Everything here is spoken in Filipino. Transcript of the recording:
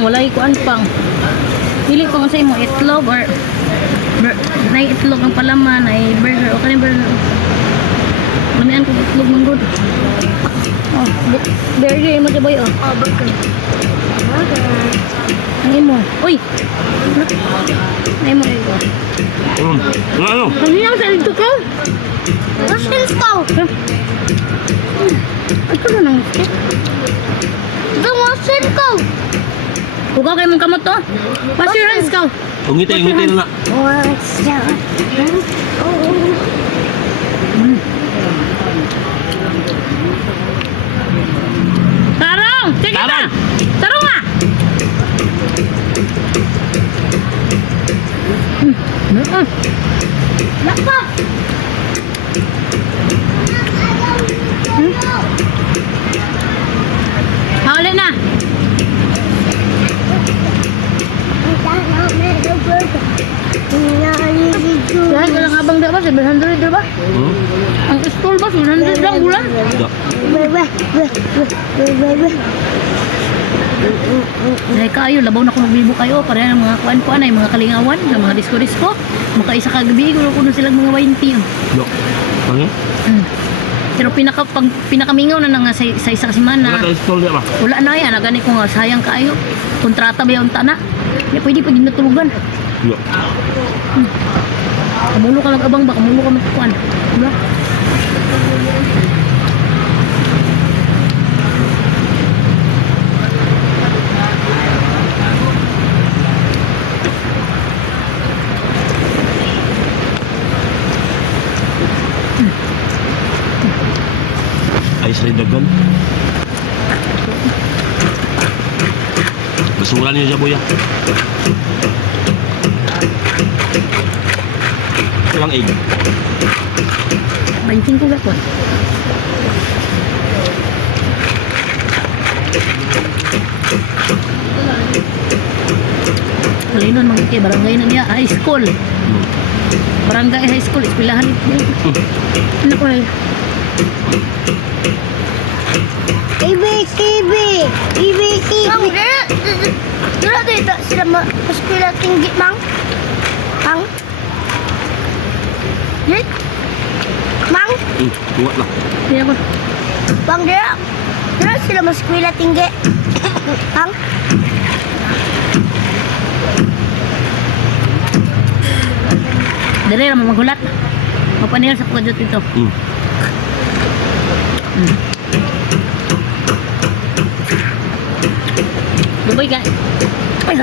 lang, walay kuan pang. Dili ko sa imo itlog or na itlog ang palaman, ay burger o kanin burger. Lamian ko itlog man good. Oh, burger mo sa boy oh. Oh, burger. Ang imo. Uy. Ay mo ito. Ano? Ano yung sa ito ko? Russians ko. Ito na nang stick. Dumasin ko. Huwag kayo mong kamot to. Wash your hands ka. Ngiti na na. What's your Tarong! Sige na! Tarong! Tarong nga! Nako. Hawalin na! Dahil ka lang abang ba? 700 ba? Ang stall ba? 700 lang bulan? Dahil kayo, labaw na kung magbibo kayo. Pareha ng mga kuan-kuan ay mga kalingawan, ng mga disco-disco. Makaisa kagabi, kuno silang mga 20. Yo. Ano? Pero pinakamingaw na nga sa isa kasimana. Wala tayo stall diya ba? Wala na yan, nagani ko nga sayang kayo. Kontrata ba yung na? Hindi pwede natulugan. Yo. Kamulo ka lang abang ba? Kamulo ka magkuhan. Diba? Ay, sa dagan. Basura niyo siya, buya. Ilang egg. 25 ko gapon. Kalinon mga barangay na niya, high school. Barangay high school, eskwelahan ito. Ano ko eh? ABCB. Mang, dira dito sila maskwela tinggi, Mang. Mang. Yes? Mang, Tuwa lang. Hindi ako. Bang dira. Dira sila maskwela tinggi. Mang. Dali naman maghulat. Mapanil sa pagkadot ito. Lubay ka. Ay,